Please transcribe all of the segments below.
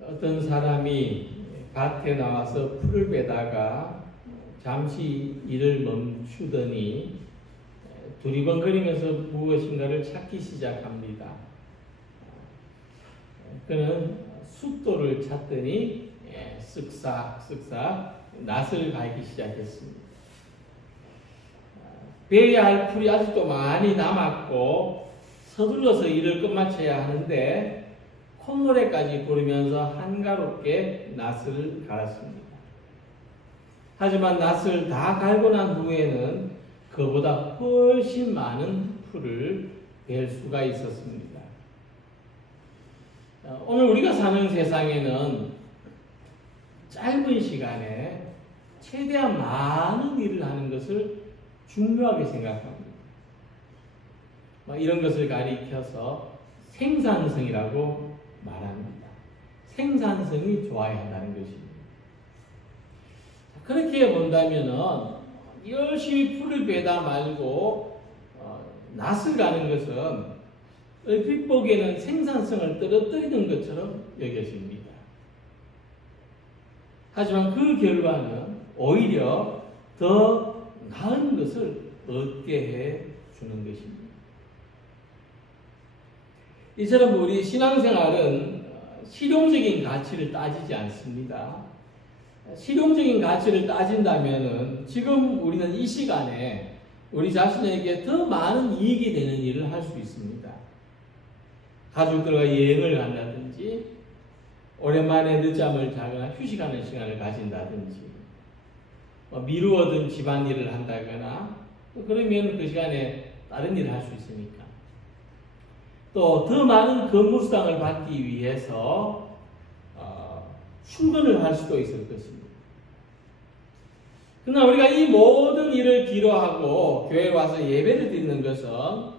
어떤 사람이 밭에 나와서 풀을 베다가 잠시 일을 멈추더니 두리번거리면서 무엇인가를 찾기 시작합니다. 그는 숫돌을 찾더니 쓱싹쓱싹 낫을 갈기 시작했습니다. 베야 할 풀이 아직도 많이 남았고 서둘러서 일을 끝마쳐야 하는데 콧노래까지 부르면서 한가롭게 낫을 갈았습니다. 하지만 낫을 다 갈고 난 후에는 그보다 훨씬 많은 풀을 벨 수가 있었습니다. 오늘 우리가 사는 세상에는 짧은 시간에 최대한 많은 일을 하는 것을 중요하게 생각합니다. 이런 것을 가리켜서 생산성이라고 말합니다. 생산성이 좋아야 한다는 것입니다. 그렇게 본다면은 열심히 풀을 베다 말고 낫을 가는 것은 얼핏 보기에는 생산성을 떨어뜨리는 것처럼 여겨집니다. 하지만 그 결과는 오히려 더 나은 것을 얻게 해 주는 것입니다. 이처럼 우리 신앙생활은 실용적인 가치를 따지지 않습니다. 실용적인 가치를 따진다면은 지금 우리는 이 시간에 우리 자신에게 더 많은 이익이 되는 일을 할 수 있습니다. 가족들과 여행을 간다든지, 오랜만에 늦잠을 자거나 휴식하는 시간을 가진다든지, 미루어둔 집안일을 한다거나, 그러면 그 시간에 다른 일을 할 수 있으니까. 또 더 많은 건물수당을 받기 위해서 출근을 할 수도 있을 것입니다. 그러나 우리가 이 모든 일을 기로하고 교회에 와서 예배를 드리는 것은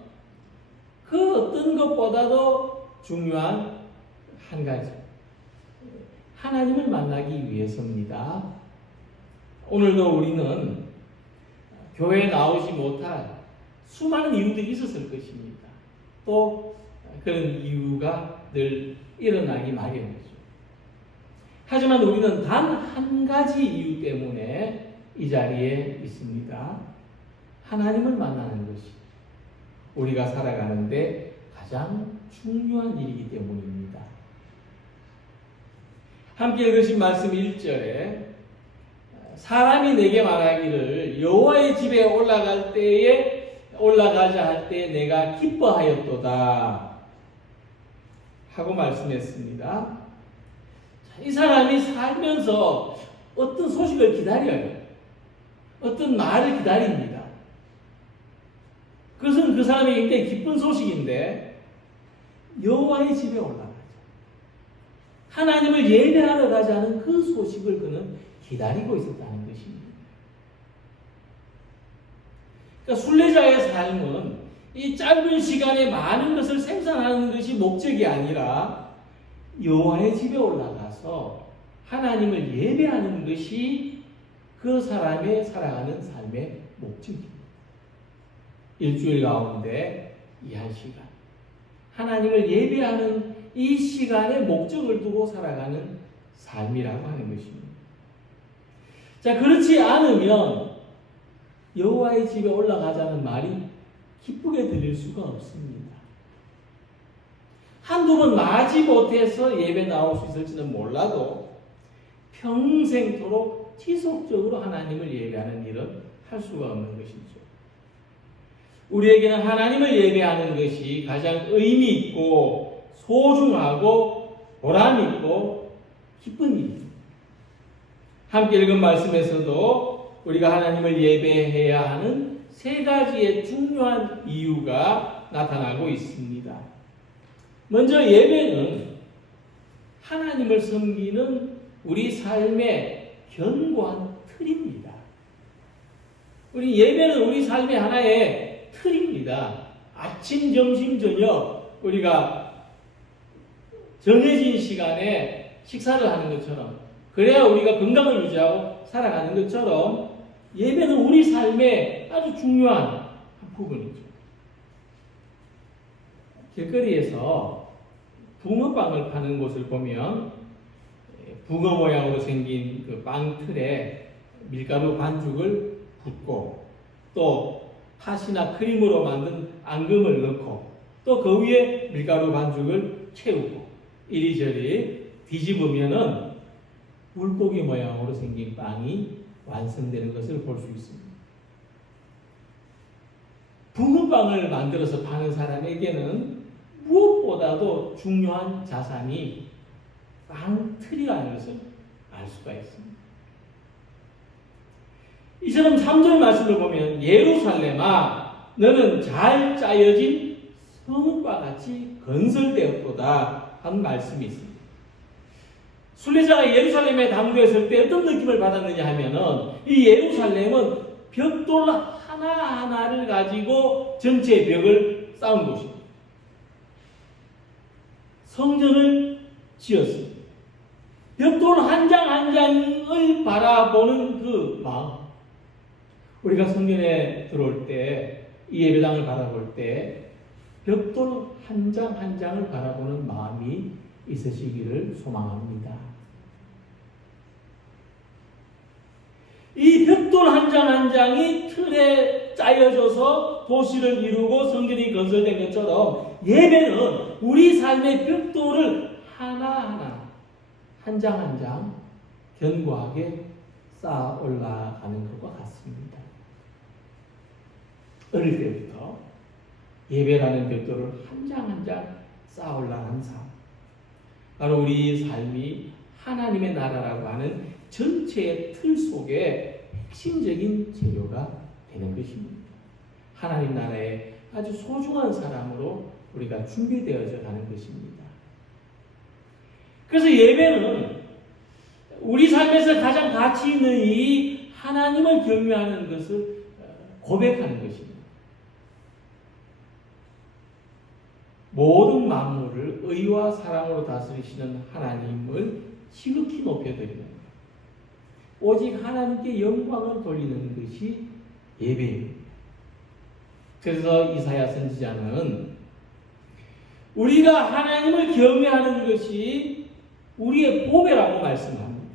그 어떤 것보다도 중요한 한 가지, 하나님을 만나기 위해서입니다. 오늘도 우리는 교회에 나오지 못할 수많은 이유들이 있었을 것입니다. 또 그런 이유가 늘 일어나기 마련이죠. 하지만 우리는 단 한 가지 이유 때문에 이 자리에 있습니다. 하나님을 만나는 것이 우리가 살아가는데 가장 중요한 일이기 때문입니다. 함께 읽으신 말씀 1절에 사람이 내게 말하기를 여호와의 집에 올라가자 할 때 내가 기뻐하였도다 하고 말씀했습니다. 이 사람이 살면서 어떤 소식을 기다려요. 어떤 말을 기다립니다. 그것은 그 사람에게 굉장히 기쁜 소식인데 여호와의 집에 올라가자, 하나님을 예배하러 가자는 그 소식을 그는 기다리고 있었다는 것입니다. 그러니까 순례자의 삶은 이 짧은 시간에 많은 것을 생산하는 것이 목적이 아니라 여호와의 집에 올라가서 하나님을 예배하는 것이 그 사람의 살아가는 삶의 목적입니다. 일주일 가운데 이 한 시간, 하나님을 예배하는 이 시간에 목적을 두고 살아가는 삶이라고 하는 것입니다. 자, 그렇지 않으면 여호와의 집에 올라가자는 말이 기쁘게 들릴 수가 없습니다. 한두 번 맞이 못해서 예배 나올 수 있을지는 몰라도 평생토록 지속적으로 하나님을 예배하는 일은 할 수가 없는 것이죠. 우리에게는 하나님을 예배하는 것이 가장 의미 있고 소중하고 보람 있고 기쁜 일입니다. 함께 읽은 말씀에서도 우리가 하나님을 예배해야 하는 세 가지의 중요한 이유가 나타나고 있습니다. 먼저 예배는 하나님을 섬기는 우리 삶의 견고한 틀입니다. 우리 예배는 우리 삶의 하나의 틀입니다. 아침, 점심, 저녁 우리가 정해진 시간에 식사를 하는 것처럼, 그래야 우리가 건강을 유지하고 살아가는 것처럼 예배는 우리 삶의 아주 중요한 한 부분이죠. 길거리에서 붕어빵을 파는 곳을 보면 붕어 모양으로 생긴 그 빵 틀에 밀가루 반죽을 붓고 또 팥이나 크림으로 만든 앙금을 넣고 또 그 위에 밀가루 반죽을 채우고 이리저리 뒤집으면은 물고기 모양으로 생긴 빵이 완성되는 것을 볼 수 있습니다. 붕어빵을 만들어서 파는 사람에게는 무엇보다도 중요한 자산이 빵 틀이라는 것을 알 수가 있습니다. 이처럼 3절 말씀을 보면 예루살렘아 너는 잘 짜여진 성읍과 같이 건설되었도다 하는 말씀이 있습니다. 순례자가 예루살렘에 당도했을 때 어떤 느낌을 받았느냐 하면은 이 예루살렘은 벽돌 하나하나를 가지고 전체 벽을 쌓은 곳입니다. 성전을 지었습니다. 벽돌 한 장 한 장을 바라보는 그 마음. 우리가 성전에 들어올 때, 이 예배당을 바라볼 때, 벽돌 한 장 한 장을 바라보는 마음이 있으시기를 소망합니다. 이 벽돌 한 장 한 장이 틀에 짜여져서 도시를 이루고 성전이 건설된 것처럼 예배는 우리 삶의 벽돌을 하나하나 한 장 한 장 견고하게 쌓아 올라가는 것과 같습니다. 어릴 때부터 예배라는 벽돌을 한 장 한 장 쌓아 올라가는 삶. 바로 우리 삶이 하나님의 나라라고 하는 전체의 틀 속에 핵심적인 재료가 되는 것입니다. 하나님 나라의 아주 소중한 사람으로 우리가 준비되어져 가는 것입니다. 그래서 예배는 우리 삶에서 가장 가치 있는 이 하나님을 경외하는 것을 고백하는 것입니다. 모든 만물을 의와 사랑으로 다스리시는 하나님을 지극히 높여드리는 것. 오직 하나님께 영광을 돌리는 것이 예배입니다. 그래서 이사야 선지자는 우리가 하나님을 경외하는 것이 우리의 보배라고 말씀합니다.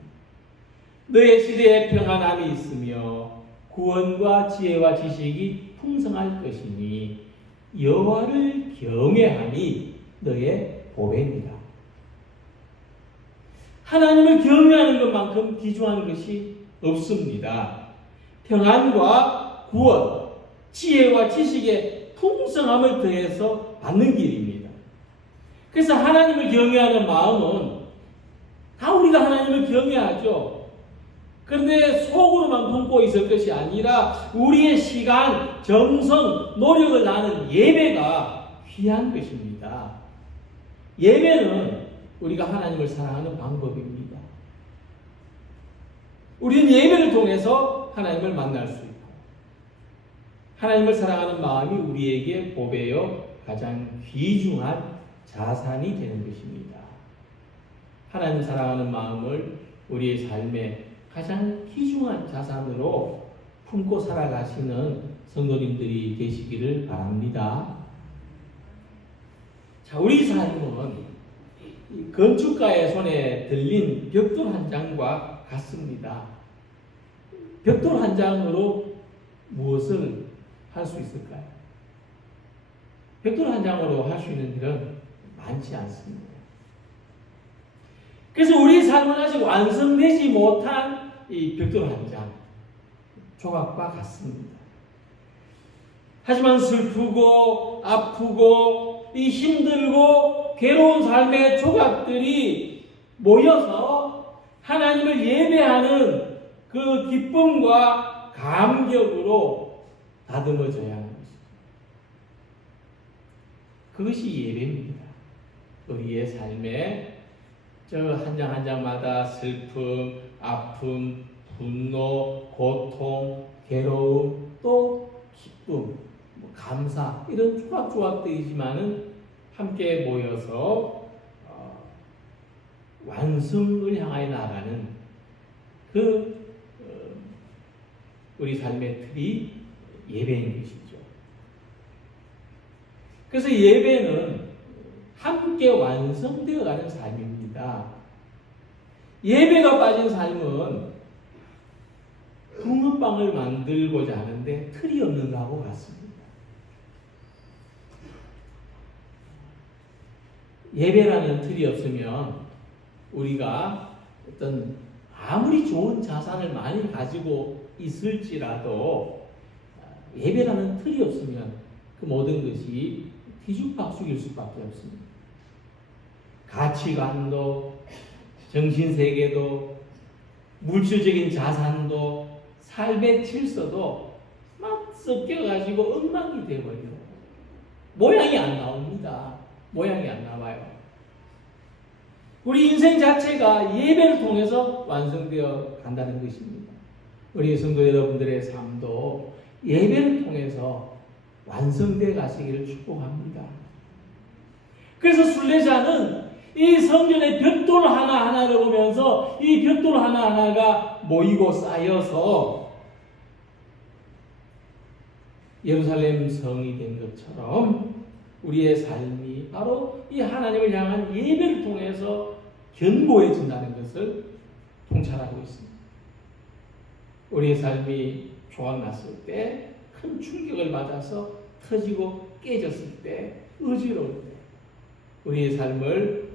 너의 시대에 평안함이 있으며 구원과 지혜와 지식이 풍성할 것이니 여호와를 경외함이 너의 보배입니다. 하나님을 경외하는 것만큼 귀중한 것이 없습니다. 평안과 구원, 지혜와 지식의 풍성함을 더해서 받는 길입니다. 그래서 하나님을 경외하는 마음은 다 우리가 하나님을 경외하죠. 그런데 속으로만 품고 있을 것이 아니라 우리의 시간, 정성, 노력을 다하는 예배가 귀한 것입니다. 예배는 우리가 하나님을 사랑하는 방법입니다. 우리는 예배를 통해서 하나님을 만날 수 있고 하나님을 사랑하는 마음이 우리에게 보배요 가장 귀중한 자산이 되는 것입니다. 하나님 사랑하는 마음을 우리의 삶에 가장 귀중한 자산으로 품고 살아가시는 성도님들이 되시기를 바랍니다. 자, 우리 삶은 건축가의 손에 들린 벽돌 한 장과 같습니다. 벽돌 한 장으로 무엇을 할 수 있을까요? 벽돌 한 장으로 할 수 있는 일은 많지 않습니다. 그래서 우리 삶은 아직 완성되지 못한 이 벽돌 한 장, 조각과 같습니다. 하지만 슬프고 아프고 이 힘들고 괴로운 삶의 조각들이 모여서 하나님을 예배하는 그 기쁨과 감격으로 다듬어져야 하는 것입니다. 그것이 예배입니다. 우리의 삶에 저 한 장 한 장마다 슬픔, 아픔, 분노, 고통, 괴로움, 또 기쁨, 감사 이런 조각조각들이지만은 함께 모여서 완성을 향하여 나가는 그 우리 삶의 틀이 예배인 것이죠. 그래서 예배는 함께 완성되어 가는 삶입니다. 예배가 빠진 삶은 붕어빵을 만들고자 하는데 틀이 없는 거하고 같습니다. 예배라는 틀이 없으면 우리가 어떤 아무리 좋은 자산을 많이 가지고 있을지라도 예배라는 틀이 없으면 그 모든 것이 뒤죽박죽일 수밖에 없습니다. 가치관도, 정신세계도, 물질적인 자산도, 삶의 질서도 막 섞여가지고 엉망이 되어버려요. 모양이 안 나옵니다. 모양이 안 나와요. 우리 인생 자체가 예배를 통해서 완성되어 간다는 것입니다. 우리 성도 여러분들의 삶도 예배를 통해서 완성되어 가시기를 축복합니다. 그래서 순례자는 이 성전의 벽돌 하나하나를 보면서 이 벽돌 하나하나가 모이고 쌓여서 예루살렘 성이 된 것처럼 우리의 삶이 바로 이 하나님을 향한 예배를 통해서 견고해진다는 것을 통찰하고 있습니다. 우리의 삶이 조각났을 때, 큰 충격을 받아서 터지고 깨졌을 때, 어지러울 때, 우리의 삶을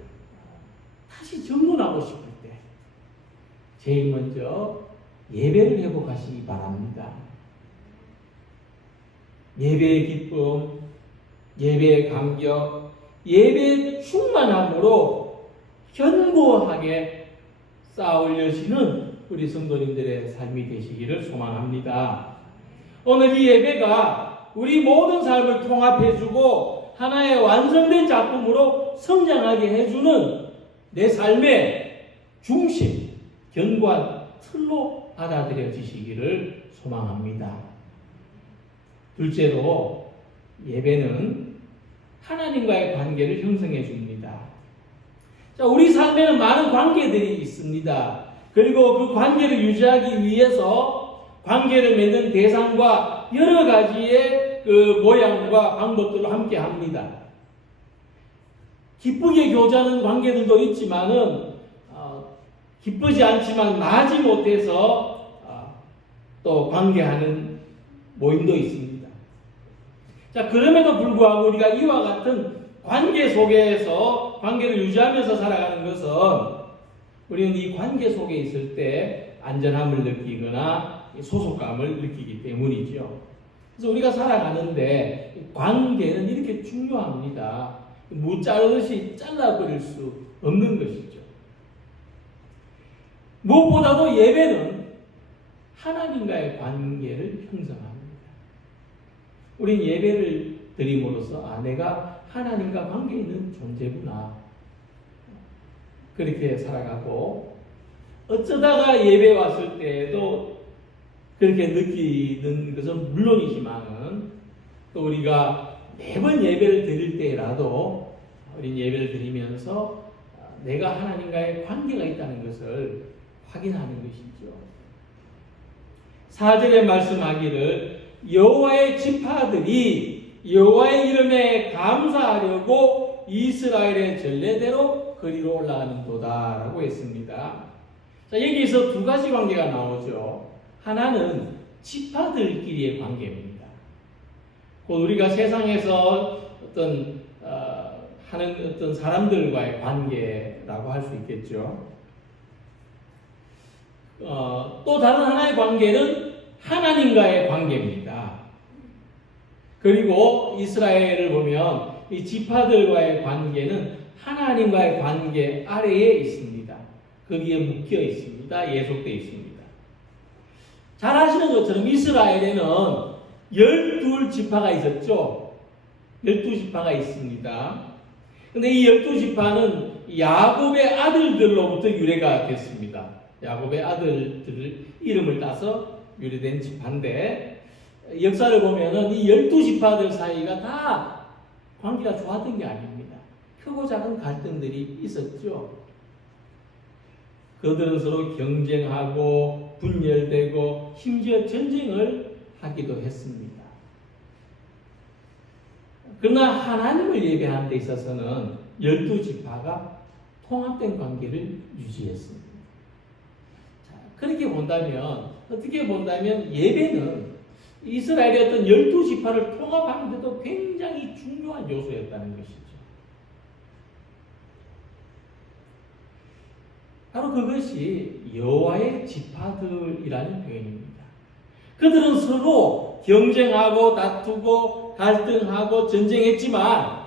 다시 정돈하고 싶을 때 제일 먼저 예배를 회복하시기 바랍니다. 예배의 기쁨, 예배의 감격, 예배의 충만함으로 견고하게 쌓아 올려지는 우리 성도님들의 삶이 되시기를 소망합니다. 오늘 이 예배가 우리 모든 삶을 통합해주고 하나의 완성된 작품으로 성장하게 해주는 내 삶의 중심, 견고한 틀로 받아들여지시기를 소망합니다. 둘째로 예배는 하나님과의 관계를 형성해 줍니다. 자, 우리 삶에는 많은 관계들이 있습니다. 그리고 그 관계를 유지하기 위해서 관계를 맺는 대상과 여러 가지의 그 모양과 방법들로 함께 합니다. 기쁘게 교제하는 관계들도 있지만은 기쁘지 않지만 나지 못해서 또 관계하는 모임도 있습니다. 자, 그럼에도 불구하고 우리가 이와 같은 관계 속에서 관계를 유지하면서 살아가는 것은 우리는 이 관계 속에 있을 때 안전함을 느끼거나 소속감을 느끼기 때문이죠. 그래서 우리가 살아가는데 관계는 이렇게 중요합니다. 무 자르듯이 잘라버릴 수 없는 것이죠. 무엇보다도 예배는 하나님과의 관계를 형성합니다. 우린 예배를 드림으로써 내가 하나님과 관계 있는 존재구나. 그렇게 살아가고 어쩌다가 예배 왔을 때에도 그렇게 느끼는 것은 물론이지만은 또 우리가 매번 예배를 드릴 때라도 우린 예배를 드리면서 내가 하나님과의 관계가 있다는 것을 확인하는 것이죠. 4절에 말씀하기를 여호와의 지파들이 여호와의 이름에 감사하려고 이스라엘의 전례대로 거리로 올라가는도다 라고 했습니다. 자, 여기서 두 가지 관계가 나오죠. 하나는 지파들끼리의 관계입니다. 곧 우리가 세상에서 하는 어떤 사람들과의 관계라고 할 수 있겠죠. 또 다른 하나의 관계는 하나님과의 관계입니다. 그리고 이스라엘을 보면 이 지파들과의 관계는 하나님과의 관계 아래에 있습니다. 거기에 묶여 있습니다. 예속되어 있습니다. 잘 아시는 것처럼 이스라엘에는 12지파가 있었죠. 12지파가 있습니다. 근데 이 12지파는 야곱의 아들들로부터 유래가 됐습니다. 야곱의 아들들 이름을 따서 유래된 지파인데 역사를 보면은 이 12지파들 사이가 다 관계가 좋았던 게 아닙니다. 크고 작은 갈등들이 있었죠. 그들은 서로 경쟁하고 분열되고 심지어 전쟁을 하기도 했습니다. 그러나 하나님을 예배하는 데 있어서는 12지파가 통합된 관계를 유지했습니다. 그렇게 본다면, 어떻게 본다면 예배는 이스라엘의 어떤 12지파를 통합하는 데도 굉장히 중요한 요소였다는 것이죠. 바로 그것이 여호와의 지파들이라는 표현입니다. 그들은 서로 경쟁하고 다투고 갈등하고 전쟁했지만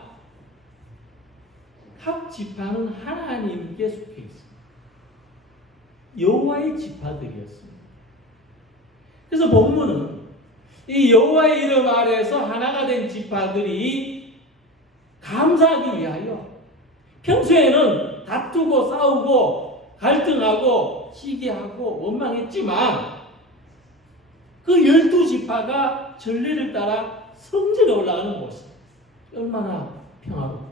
각 지파는 하나님께 속해 있습니다. 여호와의 지파들이었습니다. 그래서 본문은 이 여호와의 이름 아래에서 하나가 된 지파들이 감사하기 위하여 평소에는 다투고 싸우고 갈등하고 시기하고 원망했지만 그 12지파가 전례를 따라 성전에 올라가는 모습 얼마나 평화롭고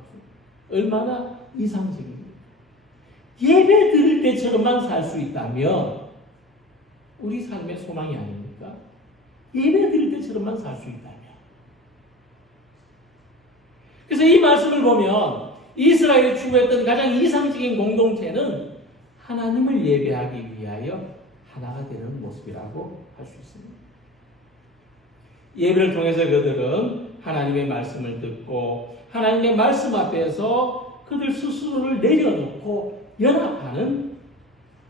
얼마나 이상적입니까? 예배 드릴 때처럼만 살 수 있다면 우리 삶의 소망이 아닙니까? 예배 드릴 때처럼만 살 수 있다면. 그래서 이 말씀을 보면 이스라엘이 추구했던 가장 이상적인 공동체는 하나님을 예배하기 위하여 하나가 되는 모습이라고 할 수 있습니다. 예배를 통해서 그들은 하나님의 말씀을 듣고 하나님의 말씀 앞에서 그들 스스로를 내려놓고 연합하는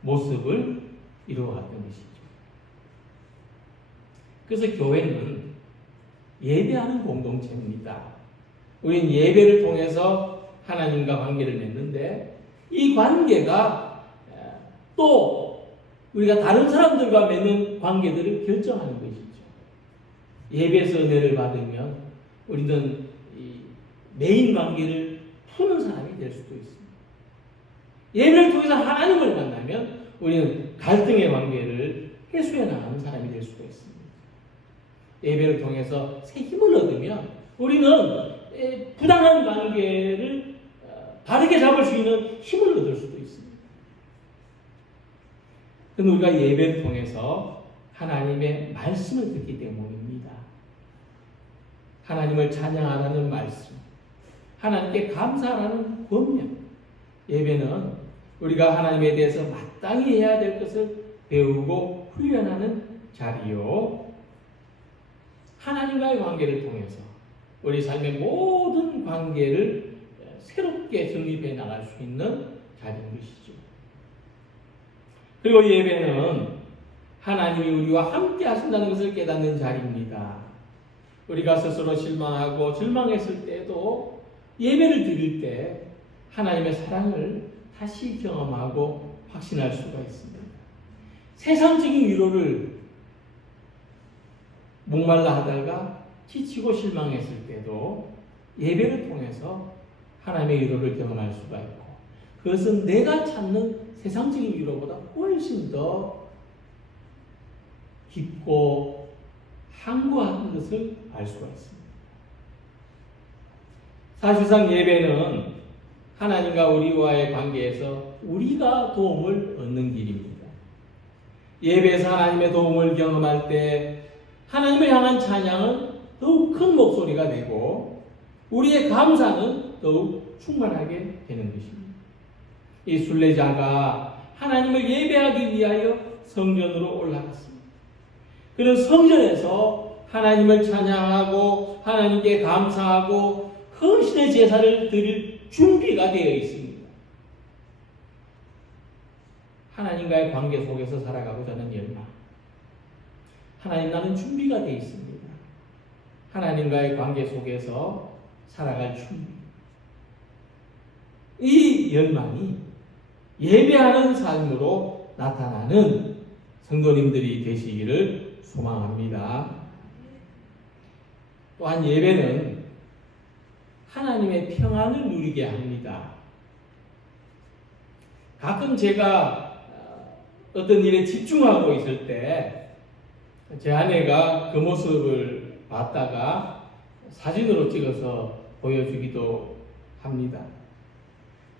모습을 이루어갔던 것이죠. 그래서 교회는 예배하는 공동체입니다. 우리는 예배를 통해서 하나님과 관계를 맺는데 이 관계가 또 우리가 다른 사람들과 맺는 관계들을 결정하는 것이죠. 예배에서 은혜를 받으면 우리는 메인 관계를 푸는 사람이 될 수도 있습니다. 예배를 통해서 하나님을 만나면 우리는 갈등의 관계를 해소해 나가는 사람이 될 수가 있습니다. 예배를 통해서 새 힘을 얻으면 우리는 부당한 관계를 바르게 잡을 수 있는 힘을 얻을 수도 있습니다. 그건 우리가 예배를 통해서 하나님의 말씀을 듣기 때문입니다. 하나님을 찬양하라는 말씀, 하나님께 감사하라는 권면. 예배는 우리가 하나님에 대해서 마땅히 해야 될 것을 배우고 훈련하는 자리요. 하나님과의 관계를 통해서 우리 삶의 모든 관계를 새롭게 정립해 나갈 수 있는 자리인 것이죠. 그리고 예배는 하나님이 우리와 함께 하신다는 것을 깨닫는 자리입니다. 우리가 스스로 실망하고 절망했을 때도 예배를 드릴 때 하나님의 사랑을 다시 경험하고 확신할 수가 있습니다. 세상적인 위로를 목말라 하다가 지치고 실망했을 때도 예배를 통해서 하나님의 위로를 경험할 수가 있고 그것은 내가 찾는 세상적인 위로보다 훨씬 더 깊고 항구한 것을 알 수가 있습니다. 사실상 예배는 하나님과 우리와의 관계에서 우리가 도움을 얻는 길입니다. 예배에서 하나님의 도움을 경험할 때 하나님을 향한 찬양은 더욱 큰 목소리가 되고 우리의 감사는 더욱 충만하게 되는 것입니다. 이 순례자가 하나님을 예배하기 위하여 성전으로 올라갔습니다. 그는 성전에서 하나님을 찬양하고 하나님께 감사하고 헌신의 제사를 드릴 준비가 되어 있습니다. 하나님과의 관계 속에서 살아가고자 하는 열망. 하나님 나는 준비가 되어 있습니다. 하나님과의 관계 속에서 살아갈 준비. 이 열망이 예배하는 삶으로 나타나는 성도님들이 되시기를 소망합니다. 또한 예배는 하나님의 평안을 누리게 합니다. 가끔 제가 어떤 일에 집중하고 있을 때 제 아내가 그 모습을 봤다가 사진으로 찍어서 보여주기도 합니다.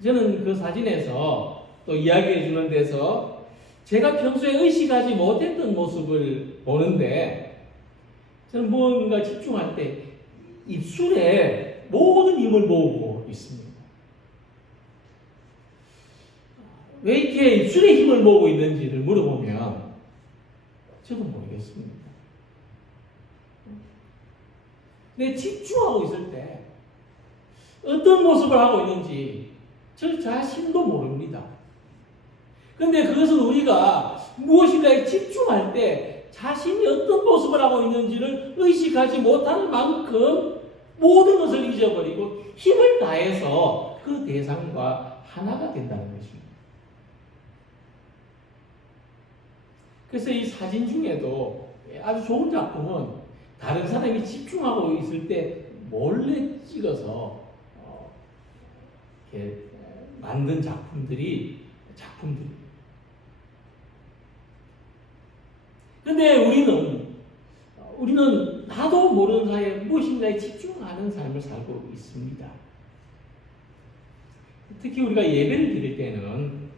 저는 그 사진에서 또 이야기해 주는 데서 제가 평소에 의식하지 못했던 모습을 보는데 저는 뭔가 집중할 때 입술에 모든 힘을 모으고 있습니다. 왜 이렇게 입술에 힘을 모으고 있는지를 물어보면 저도 모르겠습니다. 근데 집중하고 있을 때 어떤 모습을 하고 있는지 저 자신도 모릅니다. 근데 그것은 우리가 무엇인가에 집중할 때 자신이 어떤 모습을 하고 있는지를 의식하지 못하는 만큼 모든 것을 잊어버리고 힘을 다해서 그 대상과 하나가 된다는 것입니다. 그래서 이 사진 중에도 아주 좋은 작품은 다른 사람이 집중하고 있을 때 몰래 찍어서 이렇게 만든 작품들이. 근데 우리는 나도 모르는 사이에 무엇인가에 집중하는 삶을 살고 있습니다. 특히 우리가 예배를 드릴 때는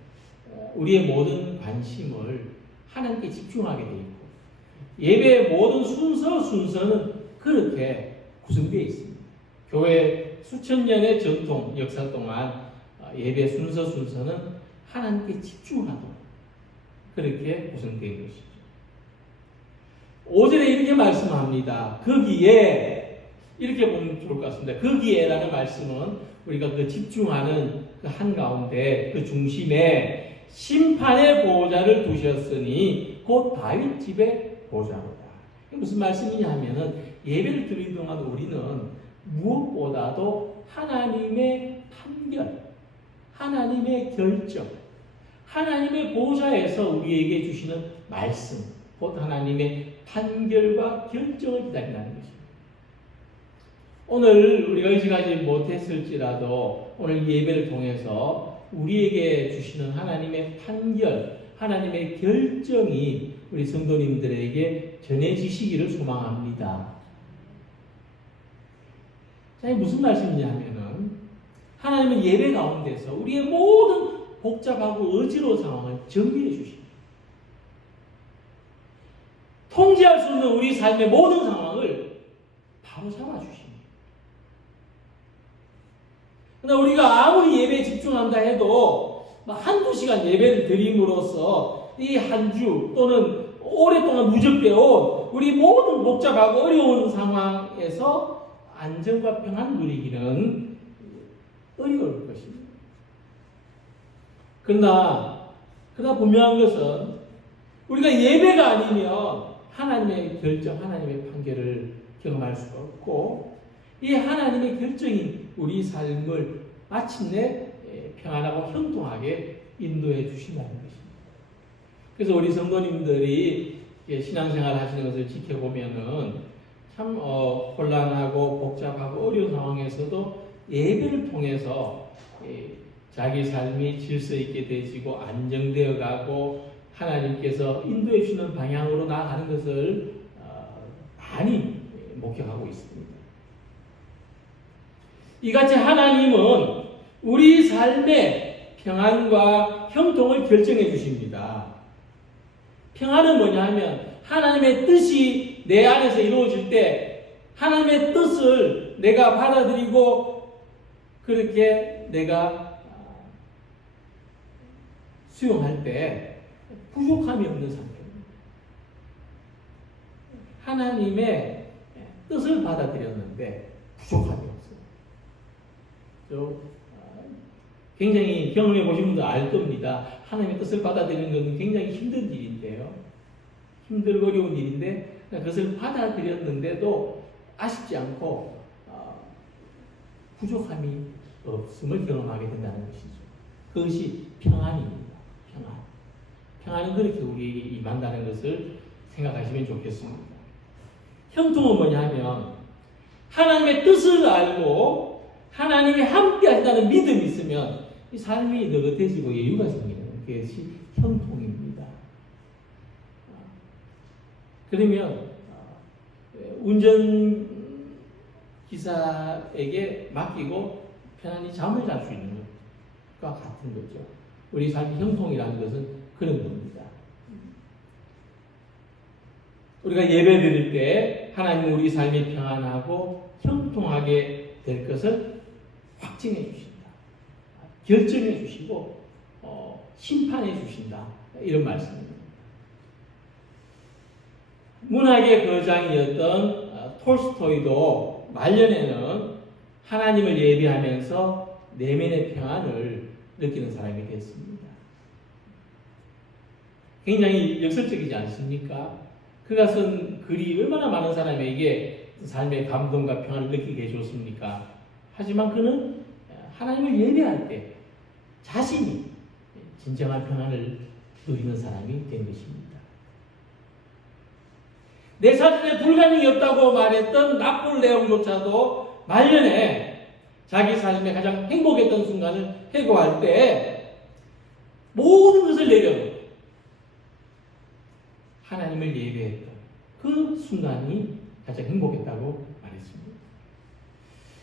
우리의 모든 관심을 하나님께 집중하게 되어 있고, 예배의 모든 순서는 그렇게 구성되어 있습니다. 교회 수천 년의 전통, 역사 동안 예배 순서는 하나님께 집중하도록 그렇게 구성되어 있는 것이죠. 5절에 이렇게 말씀합니다. 거기에, 이렇게 보면 좋을 것 같습니다. 거기에라는 말씀은 우리가 그 집중하는 그 한가운데 그 중심에 심판의 보호자를 두셨으니 곧 다윗 집의 보호자로다. 무슨 말씀이냐 하면은 예배를 드리는 동안 우리는 무엇보다도 하나님의 판결, 하나님의 결정, 하나님의 보호자에서 우리에게 주시는 말씀, 곧 하나님의 판결과 결정을 기다린다는 것입니다. 오늘 우리가 의식하지 못했을지라도 오늘 예배를 통해서 우리에게 주시는 하나님의 판결, 하나님의 결정이 우리 성도님들에게 전해지시기를 소망합니다. 자, 이게 무슨 말씀이냐 하면은 하나님은 예배 가운데서 우리의 모든 복잡하고 어지러운 상황을 정리해 주십니다. 통제할 수 없는 우리 삶의 모든 상황을 바로 잡아 주십니다. 그러나 우리가 아무리 예배에 집중한다 해도 한두 시간 예배를 드림으로써 이 한 주 또는 오랫동안 누적되어 우리 모든 복잡하고 어려운 상황에서 안정과 평안을 누리기는 어려울 것입니다. 그러나 분명한 것은 우리가 예배가 아니면 하나님의 결정, 하나님의 판결을 경험할 수가 없고, 이 하나님의 결정이 우리 삶을 마침내 평안하고 형통하게 인도해 주신다는 것입니다. 그래서 우리 성도님들이 신앙생활 하시는 것을 지켜보면은 참 혼란하고 복잡하고 어려운 상황에서도 예배를 통해서 자기 삶이 질서 있게 되어지고 안정되어 가고 하나님께서 인도해 주시는 방향으로 나아가는 것을 많이 목격하고 있습니다. 이같이 하나님은 우리 삶의 평안과 형통을 결정해 주십니다. 평안은 뭐냐 하면 하나님의 뜻이 내 안에서 이루어질 때 하나님의 뜻을 내가 받아들이고 그렇게 내가 수용할 때 부족함이 없는 상태입니다. 하나님의 뜻을 받아들였는데 부족함이 없어요. 굉장히 경험해 보신 분들 알 겁니다. 하나님의 뜻을 받아들이는 것은 굉장히 힘든 일인데요. 힘들고 어려운 일인데 그것을 받아들였는데도 아쉽지 않고 부족함이 없음을 경험하게 된다는 것이죠. 그것이 평안입니다. 평안은 그렇게 우리에게 임한다는 것을 생각하시면 좋겠습니다. 형통은 뭐냐 하면 하나님의 뜻을 알고 하나님이 함께 하신다는 믿음이 있으면 이 삶이 느긋해지고 여유가 생기는 것이 형통입니다. 그러면 운전기사에게 맡기고 편안히 잠을 잘 수 있는 것과 같은 거죠. 우리 삶의 형통이라는 것은 그런 겁니다. 우리가 예배 드릴 때 하나님은 우리 삶이 평안하고 형통하게 될 것을 확증해 주신다. 결정해 주시고 심판해 주신다. 이런 말씀입니다. 문학의 거장이었던 톨스토이도 말년에는 하나님을 예배하면서 내면의 평안을 느끼는 사람이 됐습니다. 굉장히 역설적이지 않습니까? 그가 쓴 글이 얼마나 많은 사람에게 삶의 감동과 평안을 느끼게 해줬습니까? 하지만 그는 하나님을 예배할 때 자신이 진정한 평안을 누리는 사람이 된 것입니다. 내 사전에 불가능이 없다고 말했던 나폴레옹조차도 말년에 자기 삶에 가장 행복했던 순간을 회고할 때 모든 것을 내려놓고 하나님을 예배했던 그 순간이 가장 행복했다고 말했습니다.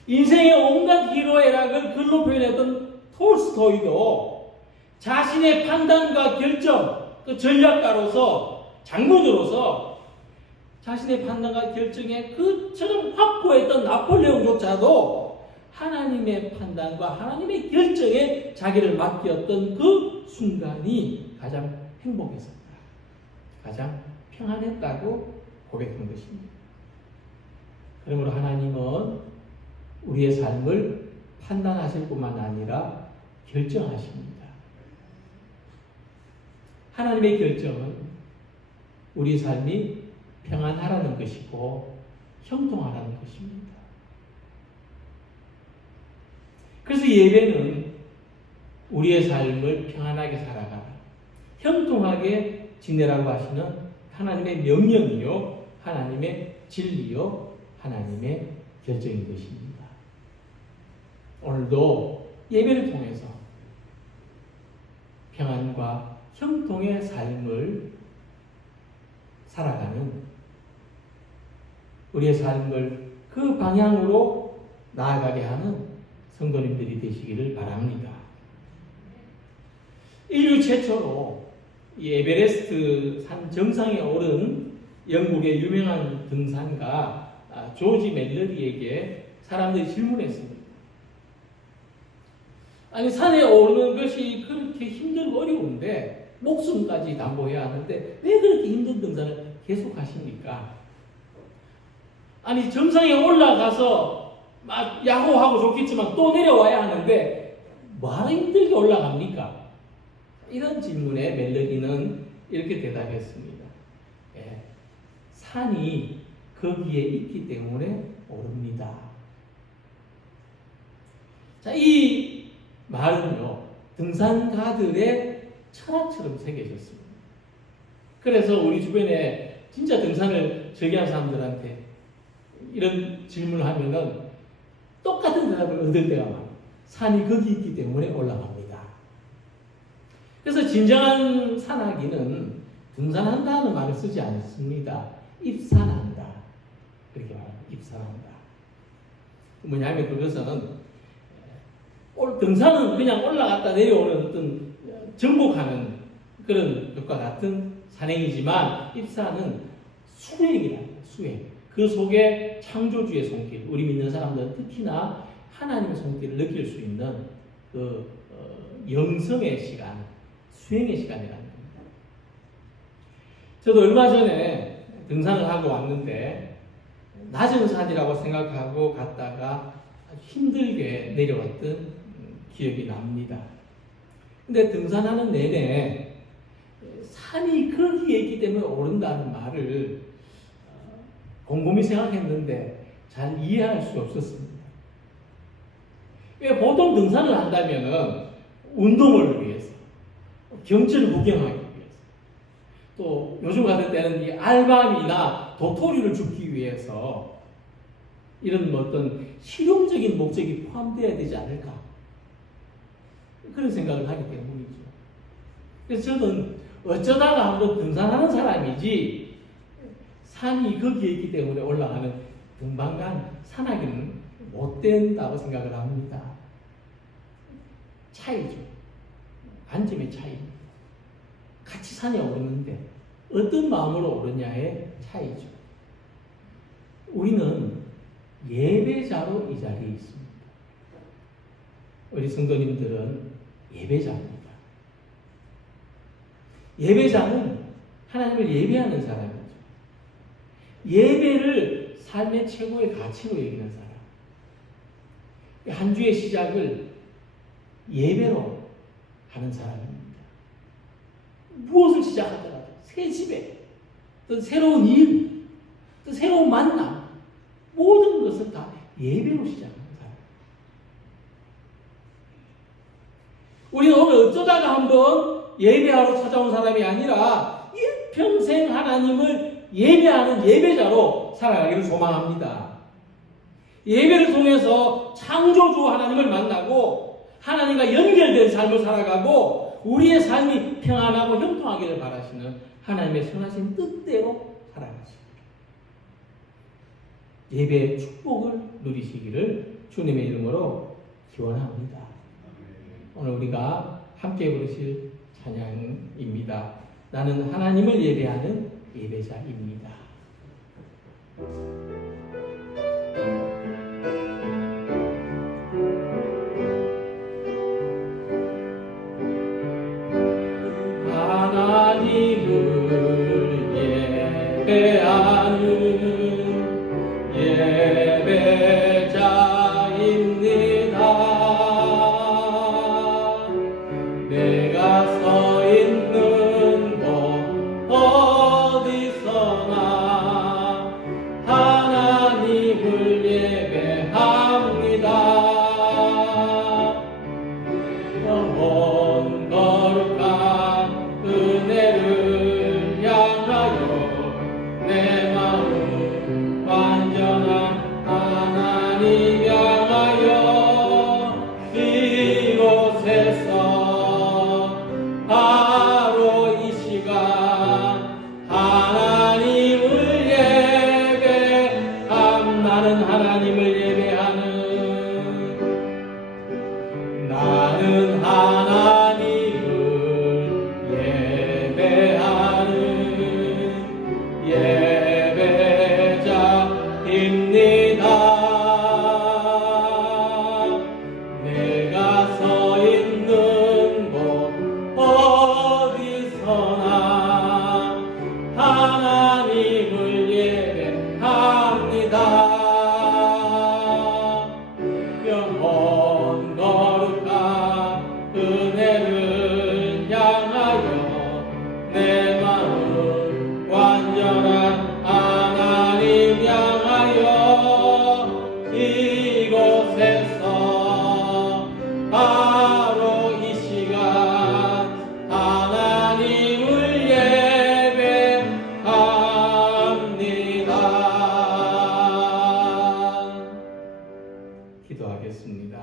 인생의 온갖 희로애락을 글로 표현했던 톨스토이도 자신의 판단과 결정, 또 전략가로서, 장군으로서 자신의 판단과 결정에 그처럼 확고했던 나폴레옹조차도 하나님의 판단과 하나님의 결정에 자기를 맡겼던 그 순간이 가장 행복했었다. 가장 평안했다고 고백한 것입니다. 그러므로 하나님은 우리의 삶을 판단하실 뿐만 아니라 결정하십니다. 하나님의 결정은 우리 삶이 평안하라는 것이고 형통하라는 것입니다. 그래서 예배는 우리의 삶을 평안하게 살아가라, 형통하게 지내라고 하시는 하나님의 명령이요, 하나님의 진리요, 하나님의 결정인 것입니다. 오늘도 예배를 통해서 평안과 형통의 삶을 살아가는 우리의 삶을 그 방향으로 나아가게 하는 성도님들이 되시기를 바랍니다. 인류 최초로 이 에베레스트 산 정상에 오른 영국의 유명한 등산가 조지 멜러리에게 사람들이 질문했습니다. 아니, 산에 오르는 것이 그렇게 힘들고 어려운데 목숨까지 담보해야 하는데 왜 그렇게 힘든 등산을 계속 하십니까? 아니, 정상에 올라가서 막 야호하고 좋겠지만 또 내려와야 하는데 뭐하러 힘들게 올라갑니까? 이런 질문에 멜러디는 이렇게 대답했습니다. 산이 거기에 있기 때문에 오릅니다. 자, 이 말은요, 등산가들의 철학처럼 새겨졌습니다. 그래서 우리 주변에 진짜 등산을 즐기는 사람들한테 이런 질문을 하면은 똑같은 대답을 얻을 때가 많아요. 산이 거기 있기 때문에 올라갑니다. 그래서 진정한 산악인은 등산한다는 말을 쓰지 않습니다. 입산한다. 그렇게 말합니다. 입산한다. 뭐냐면 그것은 등산은 그냥 올라갔다 내려오는 어떤 정복하는 그런 것과 같은 산행이지만 입산은 수행이다. 수행. 그 속에 창조주의 손길, 우리 믿는 사람들은 특히나 하나님의 손길을 느낄 수 있는 그 영성의 시간, 수행의 시간이라는 겁니다. 저도 얼마 전에 등산을 하고 왔는데 낮은 산이라고 생각하고 갔다가 아주 힘들게 내려왔던 기억이 납니다. 근데 등산하는 내내 산이 거기에 있기 때문에 오른다는 말을 곰곰이 생각했는데 잘 이해할 수 없었습니다. 왜 보통 등산을 한다면은 운동을 위해서, 경치를 구경하기 위해서, 또 요즘 같은 때는 이 알밤이나 도토리를 줍기 위해서 이런 어떤 실용적인 목적이 포함되어야 되지 않을까, 그런 생각을 하기 때문이죠. 그래서 저는 어쩌다가 한번 등산하는 사람이지 산이 거기에 있기 때문에 올라가는 등반간 산악인은 못 된다고 생각을 합니다. 차이죠. 관점의 차이입니다. 같이 산에 오르는데 어떤 마음으로 오르냐의 차이죠. 우리는 예배자로 이 자리에 있습니다. 우리 성도님들은 예배자입니다. 예배자는 하나님을 예배하는 사람이죠. 예배를 삶의 최고의 가치로 여기는 사람. 한 주의 시작을 예배로 하는 사람입니다. 무엇을 시작하더라도 새 집에, 또 새로운 일, 또 새로운 만남, 모든 것을 다 예배로 시작하는 사람. 우리는 오늘 어쩌다가 한번 예배하러 찾아온 사람이 아니라 일평생 하나님을 예배하는 예배자로 살아가기를 소망합니다. 예배를 통해서 창조주 하나님을 만나고 하나님과 연결된 삶을 살아가고 우리의 삶이 평안하고 형통하기를 바라시는 하나님의 선하신 뜻대로 살아가십니다. 예배의 축복을 누리시기를 주님의 이름으로 기원합니다. 오늘 우리가 함께 부르실 찬양입니다. 나는 하나님을 예배하는 예배자입니다. 하나님을 예배하는 예배자입니다. 내가 서 있는 곳 어디서나 하나님을 예배합니다. 영원 거룩한 은혜를 향하여 내 마음 완전한 하나님 향하여 이곳에서 바로 이 시간 하나님을 예배함. 나는 하나님을 예배하는 나는 하나님을 예배하는 예배자입니다. 내가 서 있는 곳 어디서나 하나님을 예배합니다. 영원 거룩한 은혜를 향하여 내 마음 완전한 하나님 향하여 이곳에서 바로 이 시간 하나님을 예배합니다. 기도하겠습니다.